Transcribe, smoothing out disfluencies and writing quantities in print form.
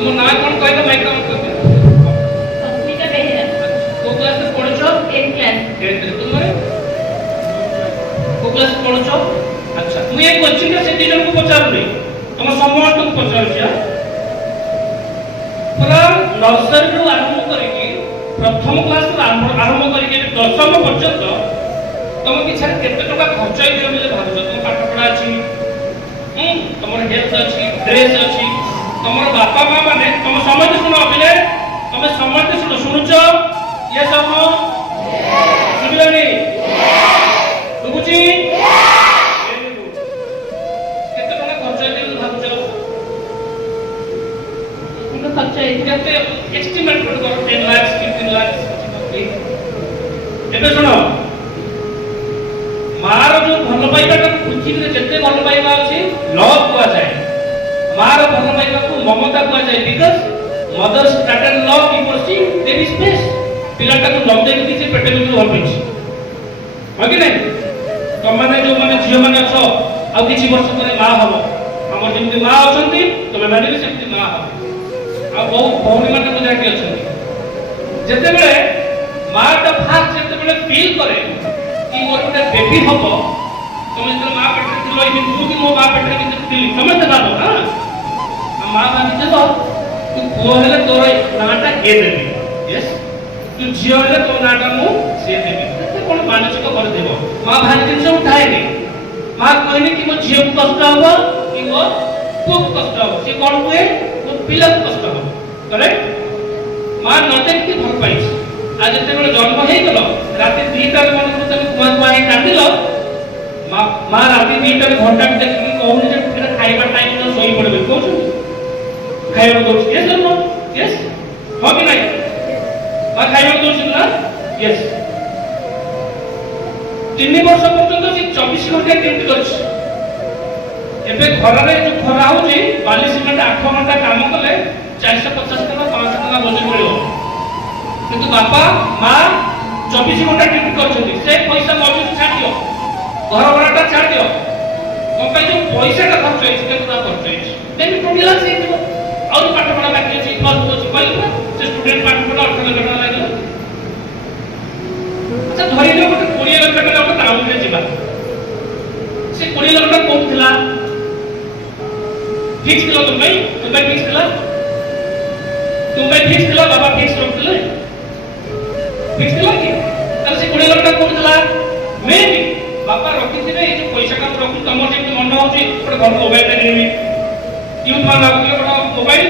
तुम ना कौन कहलो माइक ऑन कर दे। सस्मिता बेहेरा। को क्लास में पढ़छो? 10th class. 10th तुमरे को क्लास पढ़छो? अच्छा तुम एक क्वेश्चन के से टीचर को पचारुनी तुम समूह को पचारुछिया पूरा नर्सरी रू आरंभ करके प्रथम क्लास रू आरंभ करके दशम पर्यंत तुम पिछारे केते टका खर्च होई दियो बोले भाबुछ तुम पाठ पढ़ा अछि तुमर हेल्थ अछि ड्रेस अछि तुमर बापा मां माने तुम समझ सुनो पिले तुम समझ सुनो सुनुछ ये सब सुनिलानी बुझी केते टका खर्च होई दियो भाबुछ उनको खर्च है केते एस्टिमेट करो 10 लाख 15 लाख एबे सुनो मार जो भल पाइबाटा पृथ्वी रे जते भल पाइबा अछि लव कुआ जाय मार भल पाइबा को ममता कुआ जाय because mother started love equals to baby space पिलाटा को लव दे किछि पेटे में भल पाइछि हो कि नहीं तुम माने जो माने झियो माने अछो आ किछि वर्ष ପରେ मां हबो हमर जेमति मां अछंती तुमे माने भी सेमति मां हबो आ बहु भौणी माने बुझा के अछंती जते बेले मां ता फास्ट जते बेले फील करे कि मोर गोटे बेबी हबो तुम जते मां पेटे थिलो इ तू भी मो मां पेटे के थिली समझते बाबू हां आ मां भाभी चलो तू पुओ हेले तोर नाटा के देबी यस तू झियो हेले तो नाटा मु से देबी ते कोन मानसिक कर देबो मां भाई जिन से उठाए नहीं मां कहनी कि मो झियो को कष्ट हबो कि मो पुओ को कष्ट हबो से कोन हुए मो पिला को कष्ट हबो करेक्ट मां नटे कि भल पाइछ आज जते बेले जन्म हेई गलो राती 2टा रे मन तने कुआ कुआ हे कांदिलो मां राती 2टा रे घंटा देखि कहूनी जे फिर खाइबा टाइम न सोई पड़बे कहू खाइबा दो यस और नो यस हो कि नहीं मां खाइबा दो ना यस 3 वर्ष पर्यंत से 24 घंटा ड्यूटी करछ एबे घर रे जो खरा होची 42 घंटा 8 घंटा काम कले 450 टका 500 टका बजट मिलियो किंतु बापा मां 24 घंटा ड्यूटी करछथि से पैसा मजूरी छाड़ दियो घर भराटा छाड़ दियो हम पे जो पैसा का खर्च है इसके पूरा खर्च है देन 20 लाख से दियो और पाठ पढ़ा बाकी अछि फर्स्ट अछि कहली से स्टूडेंट पाठ पढ़ा 18 लाख टका लागला अच्छा धरि लियो गोटे 20 लाख टका गोटे टाउन रे जिबा से 20 लाख टका कोन थिला फिक्स दिलो तुम भाई फिक्स दिला तुम भाई फिक्स दिला बाबा फिक्स रखले फिक्स दिला कि तब से 20 लाख टका कोन थिला मे भी बापा रखिथिबे ए जो पैसा का रखु तमर जे मन होची गोटे घर मोबाइल रे किनिबी यूथ मान लागु गोटे मोबाइल